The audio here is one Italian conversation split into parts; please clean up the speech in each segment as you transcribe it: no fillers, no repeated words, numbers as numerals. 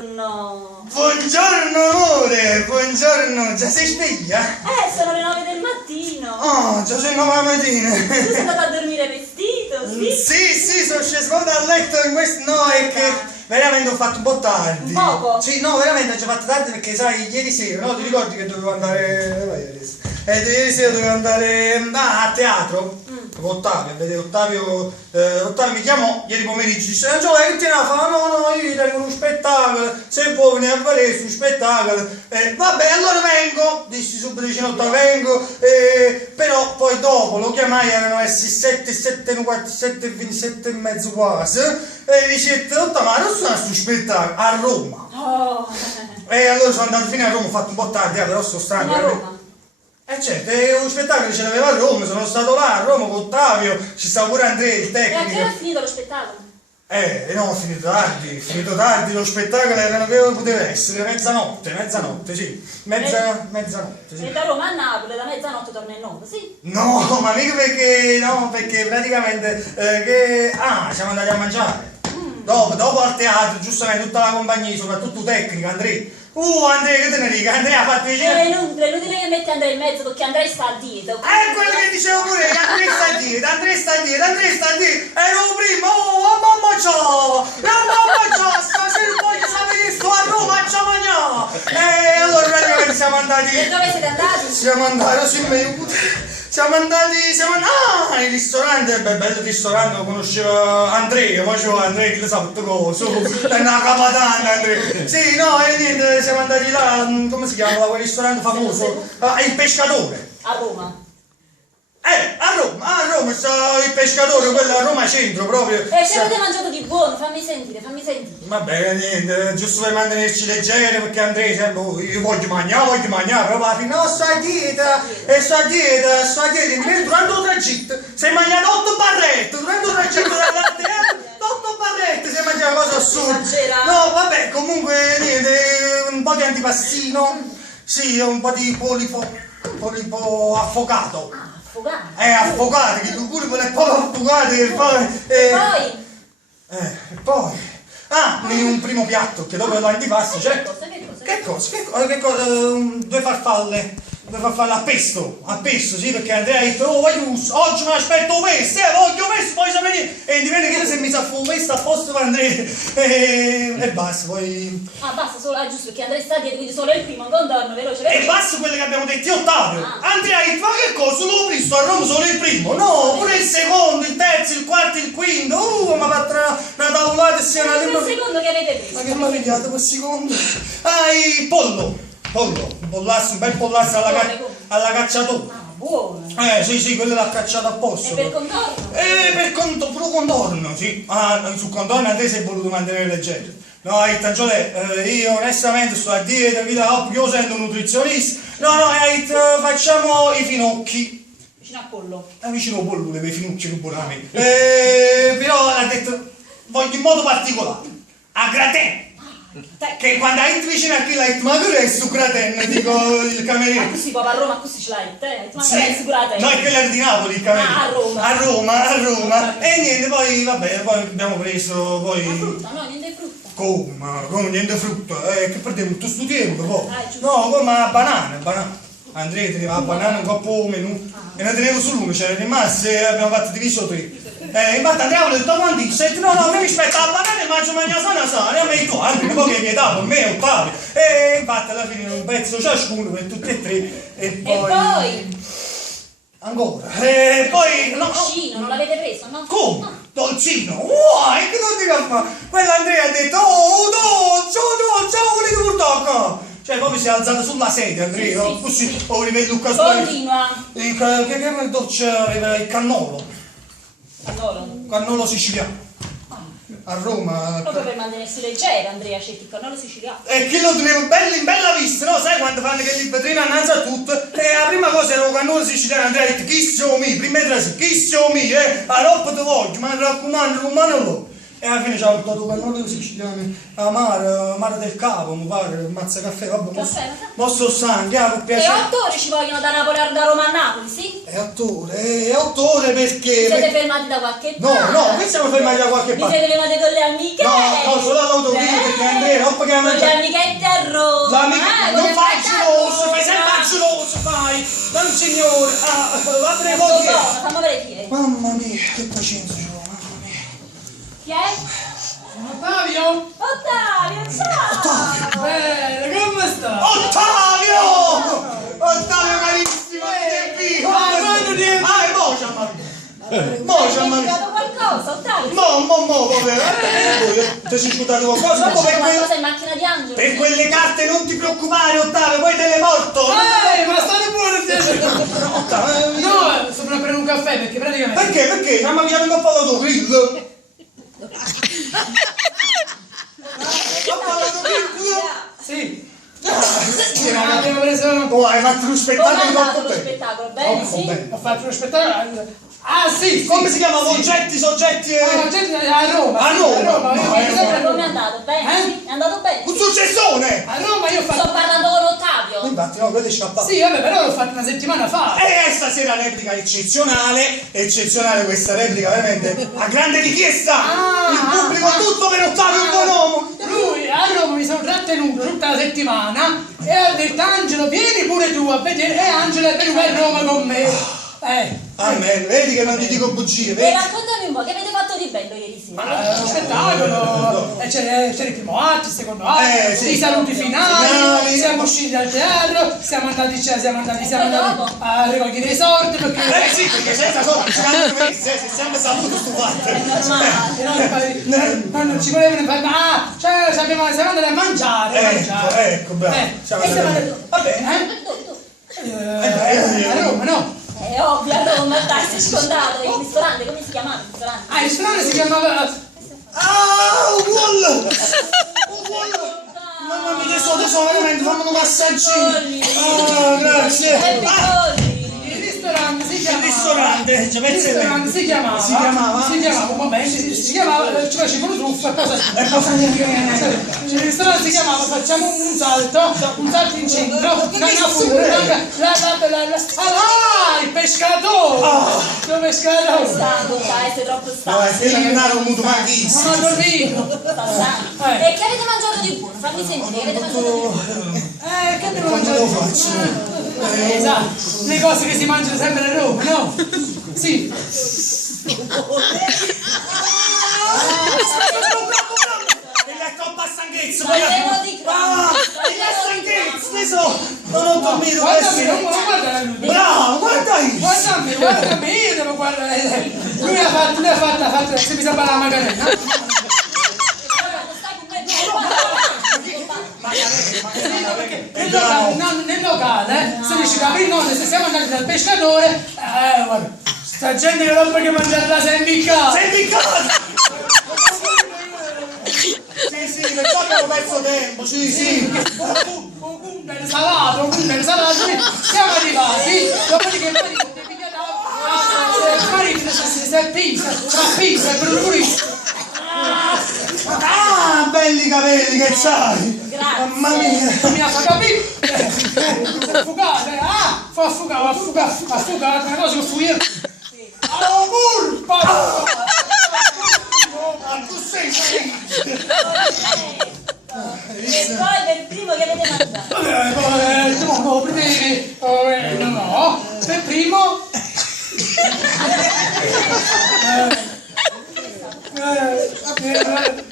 Buongiorno! Buongiorno amore, buongiorno, già sei sveglia? Sono le 9 del mattino! Oh, già sei 9 la mattina! Tu sei andato a dormire vestito, sì? Sì, sono sceso dal letto in questo... No, è che veramente ho fatto un po' tardi. Un poco? Sì, no, veramente ho già fatto tardi perché sai, ieri sera, no, ti ricordi che dovevo andare... Vai adesso. Ieri sera dovevo andare a teatro con Ottavio, a vedere Ottavio mi chiamò ieri pomeriggio, disse Angelo, che ti ne fa? No, io tengo uno spettacolo, se vuoi venire a vedere su spettacolo, vabbè, allora vengo, dissi subito vicino a Ottavio, vengo, però poi dopo lo chiamai, erano essi 7 e mezzo quasi, e dice Ottavio, ma non sono su spettacolo, a Roma. Oh. E allora sono andato fino a Roma, ho fatto un po' tardi, però sono stanco. A Roma? Certo, è uno spettacolo ce l'aveva a Roma, sono stato là a Roma con Ottavio, ci sta pure Andrea, il E tecnico. a che ora è finito lo spettacolo? No, ho finito tardi, lo spettacolo era che poteva essere, mezzanotte, sì. Mezzanotte, sì. E da Roma a Napoli, da mezzanotte torna in Nova, sì? No, ma mica perché praticamente, siamo andati a mangiare. Dopo al teatro, giustamente tutta la compagnia, soprattutto tecnica, Andrea. Andrea, che te ne dica? Andrea ha fatto È vicino. inutile che metti Andrea in mezzo perché Andrea sta a dieta. Quello che dicevo pure, che Andrea sta a dieta. Ero prima, mamma ciao, stasera voglio sapere che sto a Roma, ciao mangiare. E allora praticamente siamo andati. E dove siete andati? Siamo andati al ristorante, bello ristorante, lo conosceva Andrea, faceva Andrea che le sa tutte cose, è una capatana Andrea. Sì, no, e niente, siamo andati là, come si chiama, quel ristorante famoso? Il Pescatore. A Roma. A Roma sta il Pescatore, quello a Roma centro proprio. E che avete mangiato di buono? Fammi sentire. Vabbè, niente, giusto per mantenerci leggeri, perché Andrea sempre, io voglio mangiare, però alla fine, no, sto a dieta, durante il tragitto, si è mangiato 8 barrette, durante il tragitto dal teatro, 8 barrette, si è mangiato una cosa assurda. Esagerato. No, vabbè, comunque, niente, un po' di antipastino, sì, un po' di polipo affogato. Affogato? Affogato, che tu pure quelle proprio affogate che poi... E poi... un primo piatto, che dopo l'antipasto, cioè... Che cosa? Che cosa? Due farfalle a pesto, sì, perché Andrea ha detto, oggi mi aspetto questo, voglio questo, poi sapete, e dipende che se mi sa fu questo a posto per Andrea, e basta, poi... Basta, solo, giusto, perché Andrea sta dietro, quindi solo il primo, un contorno, veloce. E basta quelle che abbiamo detto Ottavio. Andrea ha detto, ma che cosa? L'ho visto a Roma solo il primo? No, pure il secondo, il terzo, il quarto, il quinto. Ma fatta una tavolata e sia una... Il secondo che avete preso? Ma che mi ha pigliato quel secondo? Il pollo, un pollasso, un bel pollasso alla cacciatora. Buono. Sì, quello l'ha cacciato apposta. E per contorno? Pure contorno, sì. Sul contorno Andrea si è voluto mantenere leggero. No, io onestamente sto a dieta, io sento un nutrizionista. Facciamo i finocchi. Vicino a pollo. Vicino a pollo, le finocchi buonamente. Però ha detto, voglio in modo particolare, a gratin. Che quando hai vicino a chi l'hai detto, ma tu è su gratin, dico il cameriere. Ma così proprio a Roma, così ce l'hai, te? Ma Sì. sei assicurata? No, è quello era di Napoli il cameriere. A Roma. E niente, poi abbiamo preso La frutta, no, niente frutta. Come niente frutta? Che perdiamo tutto sto tempo poi. Giusto. No, come la banana. Andrea teneva la banana un po' menù. E ne tenevo solo uno, c'era rimasto e abbiamo fatto diviso 3. Infatti Andrea ha detto quanti? No, mi aspetta la banana e mangio sana, e a me tu, Andrea, poi che mi hai dato, a me e Ottavio. E infatti alla fine un pezzo ciascuno per tutti e 3. E poi? Ancora. E poi... Dolcino, non l'avete preso, no? Come? Dolcino? Che non dico a fare? Quello Andrea ha detto, dolce, volete portare? Cioè proprio si è alzato sulla sedia Andrea, così, o livello Continua. Che è il dolce, il cannolo. Cannolo siciliano. A Roma. Proprio per mantenersi leggera, Andrea, scegli il cannolo siciliano. E che lo tenevo bello in bella vista, no? Sai quando fanno che il vetrino annanzi a tutto? E la prima cosa era un cannolo siciliano, Andrea ha detto, chi siamo mi, prima di chi siamo mi, a roba ti voglio, ma mi raccomando, non lo. E alla fine c'ha portato quello siciliano, mare del capo, mi pare, mazza caffè, vabbè, Caffè? mosso sangue, per E piacere. 8 ore ci vogliono da Napoli da Roma a Napoli, sì? È 8 ore perché... Siete fermati da qualche parte? No, noi siamo fermati da qualche Vi parte. siete fermati con le amiche? No, solo all'autogrill perché Andrea, non paghiamo con le amichette a Roma. non fai geloso, fai sempre geloso, fai! Non signore, va prego che... Fammi vedere chi è. Mamma mia, che pazienza c'ho, mamma mia. Chi è? Ottavio! Ottavio, ciao! Bene, come sta? Ottavio carissimo, che quando ti... mo chiamami. Mo Hai chiamami. dimenticato qualcosa, Ottavio? Mo, povero. Ti sei scusato qualcosa? Ma Mo c'è per qualcosa in macchina di Angelo? per quelle carte non ti preoccupare, Ottavio, poi te le porto. Ma state buono! Ottavio, No, sto per prendere un caffè perché praticamente... perché? Mamma mia, vengo a fare l'autogrill. Sì. Abbiamo preso... Oh, hai fatto uno Come è spettacolo andato troppo lo bene. spettacolo? Bene, sì? Ho fatto uno spettacolo... Ah, sì! Come si chiama? Oggetti, soggetti Gente a Roma! A Roma? Io No, faccio sempre- Come è andato? Bene? Sì? È andato bene? Un successone! A Roma io ho Sto fatto... parlando con Ottavio. Infatti, no, quello è scappato. Sì, vabbè, però l'ho fatto una settimana fa. E stasera replica eccezionale questa replica, veramente a grande richiesta! Il pubblico tutto per Ottavio, un buon uomo! Lui a Roma mi sono trattenuto tutta la settimana e ha detto Angelo vieni pure tu a vedere e Angelo è venuto a Roma con me. Amen, vedi che non ti dico bugie, E vedi? raccontami un po', che avete fatto di bello ieri sera? Lo spettacolo, c'era il primo atto, il secondo atto, sì. i saluti finali, Finali. siamo usciti dal teatro, siamo andati a raccogliere i soldi perché... Sì, perché senza soldi ci vanno questi, se siamo saluti stufati. È normale. Non ci volevano fare, siamo andati a mangiare. Ecco, bravo. Siamo E siamo andati. andati... Vabbè. A Roma, no? È ovvio, a Roma, dai, sei scontato. Il ristorante, come si chiamava il ristorante? Ah, il ristorante si chiamava... Un gol! Mamma mia, adesso veramente fammi un massaggino. Grazie. Happy Golli. Il ristorante si Il chiamava... ristorante, Il ristorante si chiamava un momento, si chiamava, cioè ci vuole truffa e cosa... Il ristorante si chiamava facciamo un salto in centro, il pescatore! Il pescatore! Stanco, dai, sei troppo No, stanco. è che andare un muto manchissimo. Non ho dormito! E che avete mangiato di buono? Fammi sentire, che avete mangiato di buono? Che devo mangiare? Esatto, le cose che si mangiano sempre a Roma, no? Sì. È troppa stanchezza. Sapevo di Non ho dormito. Guardami, non guardare lui. Bravo, guarda io. Guardami, io devo guardare. Lui ha fatto, si mi sa la macarena. Nel locale, se riesci a capire, noi se siamo andati dal pescatore, guarda, sta gente che non può che mangiare la sei impiccata. Sei piccato. Sì, perciò abbiamo perso tempo, sì. Un bel salato, siamo arrivati, dopodiché marito si è pizza, è pulito. Belli capelli che c'hai. Grazie. Mamma mia. Mi ha fatto capire, fa affugare, una cosa che fui io. Ma tu sei E poi per primo che avete mangiato? Per primo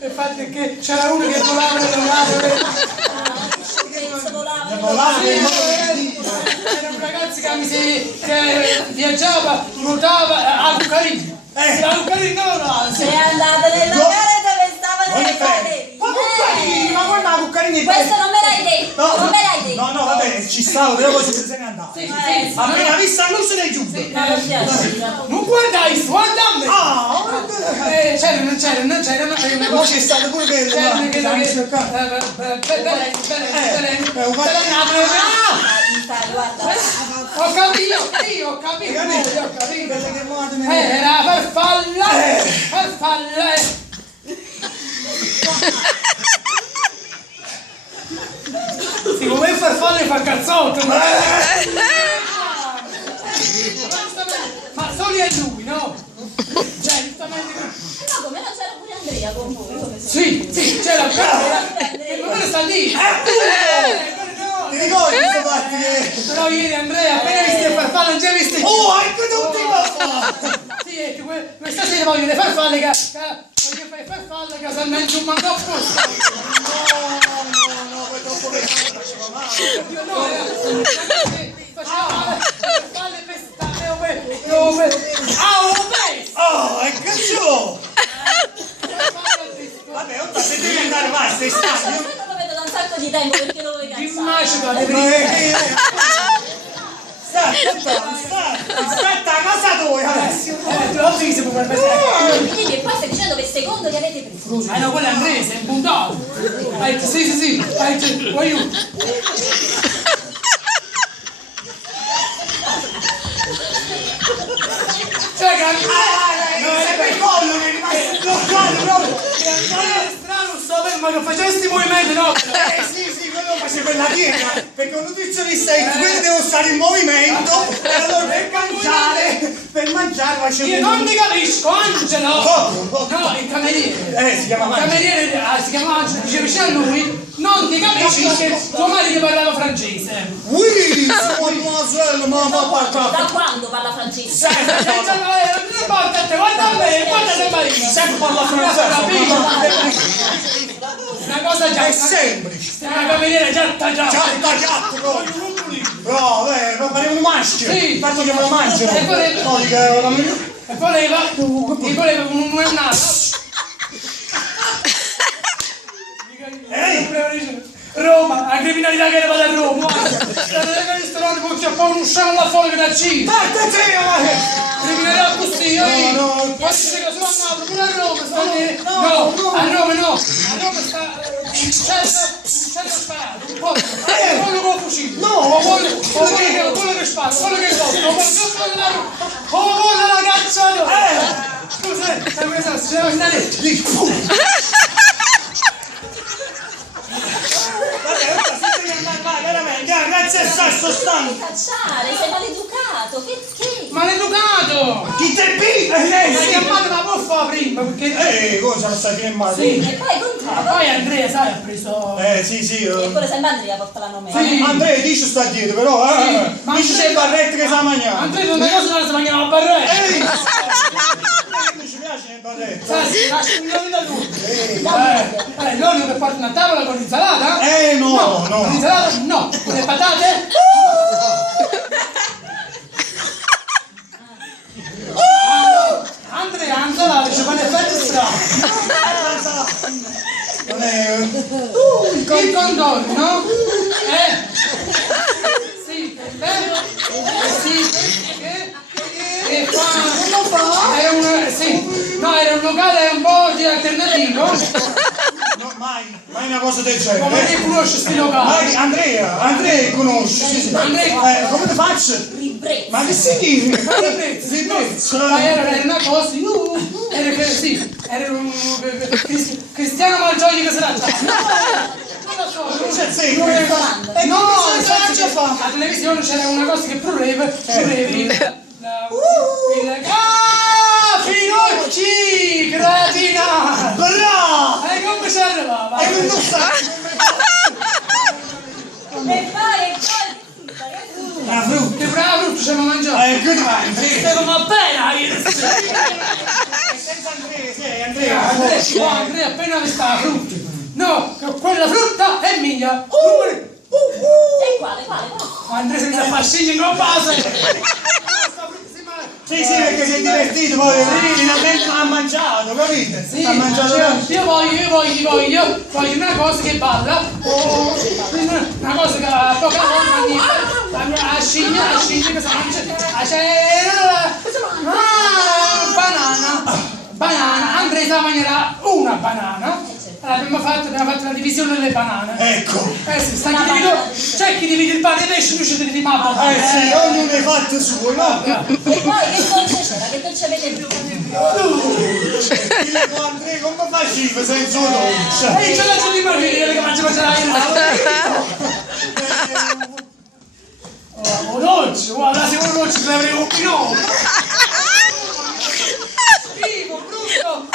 il fatto è che c'era uno che volava era un ragazzo che viaggiava, nuotava a Lucarino. A Lucarino Sei andato nel locale dove stavano le panetti. Ma guarda la Cuccarini. Questo non me l'hai detto, non me l'hai detto. No, va bene, ci stavo, però poi se ne è andato. Sì. Appena vista la luce dei giubbi. Ma non ti assicuro. Non guardai, guarda a me! C'era Ma c'è stato pure quello. Guarda. Ho capito. Era per falla. farfalle fa cazzotto. Ma solo è lui, no? Cioè, giustamente. No, come non c'era pure Andrea con voi? Come se- Sì, c'era che non sta lì. Ti ricordi queste parti che... Però ieri Andrea, appena visto le farfalle, non ci hai visto. Oh, anche tutti i farfalle! Sì, è che questa sera voglio le farfalle che voglio fare farfalle che se non ci manca apposta. No, poi troppo che faceva male. Facciamo farfalle pestate dove? Oh, è cazzo! Vabbè, ora se devi andare, vai, stai stanco. Aspetta, lo vedo da un sacco di tempo perché lo vuoi cansare. Immagino Aspetta, cosa tu adesso? te l'ho visto come pesare. Quindi che poi stai dicendo che secondo che avete preso. No, quello è Andrea, sei puntato. Sì, voglio. Cioè, strano sapevo, ma non facessi movimento, no? Sì, quello face quella dieta, perché un nutrizionista è quello deve stare in movimento e allora per mangiare face Io non ti capisco, Angelo! Oh. No, il cameriere. Si chiama Il Angelo. cameriere si chiama Angelo, dice vicino a lui, non ti capisci perché tuo marito parlava francese. Ui, mademoiselle, ma parla. Da quando parla francese? Guarda a me, guarda il marito. Sempre parla francese. Una cosa già. È semplice. Una cameriera già tagliata. Già tagliato proprio. Bravo, parliamo di maschio. Sì. Infatti chiamano mangio. E poi voleva un'annata. Roma, la criminalità che arriva da Roma. Nel ristorante poi c'è poi un usciamo alla folga da C. Criminalità così, No. poi si dice che sono andato pure a Roma, no, a Roma sta. C'è sparato, quello con fucile. No, quello che spara, quello che costa, quello la cazzo. Scusa, stai pensando, si deve stare lì. Grazie a sto stanco. Cacciare, sei maleducato. Che? Maleducato! Chi te L'hai chiamato la puffa prima perché. Cosa non stai filmando? Sì. E poi continua. Poi Andrea, sai, ha preso. Sì. E pure sempre Andrea porta la nome. Sì. Andrea dice sta dietro, però Ma dice c'è il barretto che sa mangiare. Andrea non è cosa non si mangiava a barretta. Non ci piace il barretto. Sai, lascia un nome da lui. Da L'olio per farti una tavola con l'insalata? No. Con l'insalata? No. Con le patate? Andrea, l'insalata c'è un effetto strano. Non è... Il contorno, no? Sì, che fa? Era un locale un po' di alternativo. No, mai una cosa del Come genere. ti conosci questi locali? Andrea conosce, sì. Andrea. Come ti faccio? Ribrezza. Ma che significa? Ma era una cosa, era un Cristiano Malgioglio che se la non lo so, Non c'è segno. no, a televisione c'era una cosa che prureva il Finocchi gratina. Bravo! E come ci arrivava? E non sa. E poi La frutta. Che bravo, ci siamo mangiati. Che vai? Stavamo appena ieri sera. Senza Andrea, sei Andrea. Andrea appena aveva la frutta. No, quella frutta è mia. E quale? Andrea senza fascini in base. Sì, perché si è divertito, poi finalmente ha mangiato, capite? Sì, Ha mangiato tanto. io voglio una cosa che balla, una cosa che a poca volta a scimmia che si mangia, banana, Andrea sa mangerà una banana. Abbiamo fatto la divisione delle banane. Ecco. Sì, c'è chi divide il pane e pesce, lui ci divide il mappa. Sì, ognuno è fatto suo, no? E poi che dolce c'era? Che dolce avete più? Dile con Andrea come facevo senza dolce? E io ce l'ho di morire che faccio mangiare la orologio, guarda, se orologio se l'avrei un pinone. Schifo, brutto,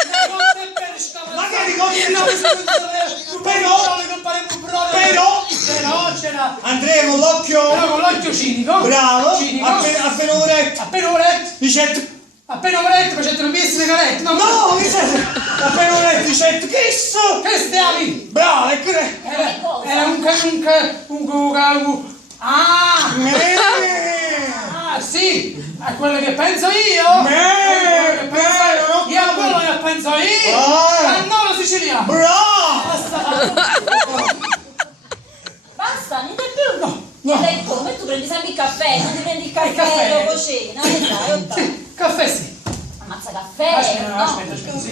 Ma che ricordi? Però c'era Andrea con l'occhio cinico. bravo, Cinico. appena un oretto, Appena oretto, dice facete un piede di caretto. no, appena un oretto dice che so, Che stiavi? bravo, e che Era Ah, sì, a quello che penso io. Io a quello che penso io. A nome siciliano. bravo, Basta, niente più. No. E lei come? Tu prendi sempre il caffè, non ti prendi il caffè, caffè. dopo cena. E dai. Sì, caffè sì. Ammazza caffè, no? Aspetta, sì.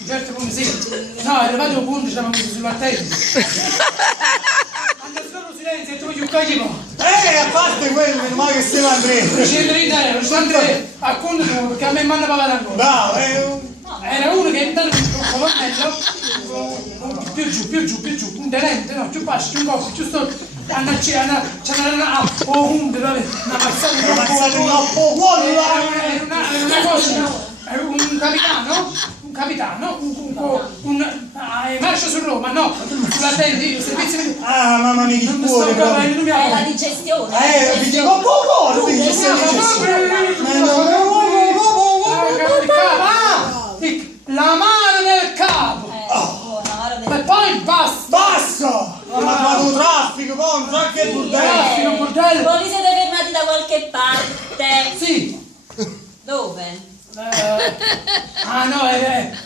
Un certo punto sì. No, è arrivato un punto, stiamo messi sul battello. Quando sono silenzio e tu gli uccagli mo. a parte quello, meno male che stiamo Andrea, 330 euro, a conto perché a me mi hanno pagato ancora. bravo, Era uno che intanto un colonnello, più giù, un tenente, no, più basso, più un coffo, giusto, c'era una ammazzato troppo buono là, era una cosa, un capitano, marcia su Roma, no, sulla tenda, servizio, mamma mia che non mi cuore sto proprio. capendo, non mi È la apre. digestione. Vi dico buono, quindi ci stiamo La mano nel capo! Buona, guarda. E poi basta! basta, ma trovato traffico, poi anche Traffico, bordello, bordello! Voi vi siete fermati da qualche parte? Sì! Dove? No,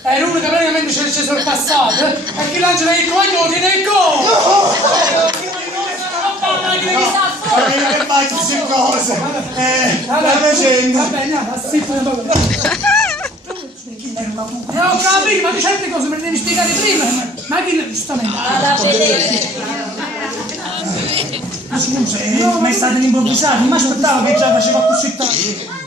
era uno che praticamente ci sorpassato e che lancia i coglioni nel collo! Che sta fuori? che faccio queste cose, la facendo, Vabbè, andiamo, ho capito, ma di certe cose me le devi spiegare prima, ma chi giustamente? Vado a vedere. ma è stato improvvisato, mi aspettavo che già faceva così tanto.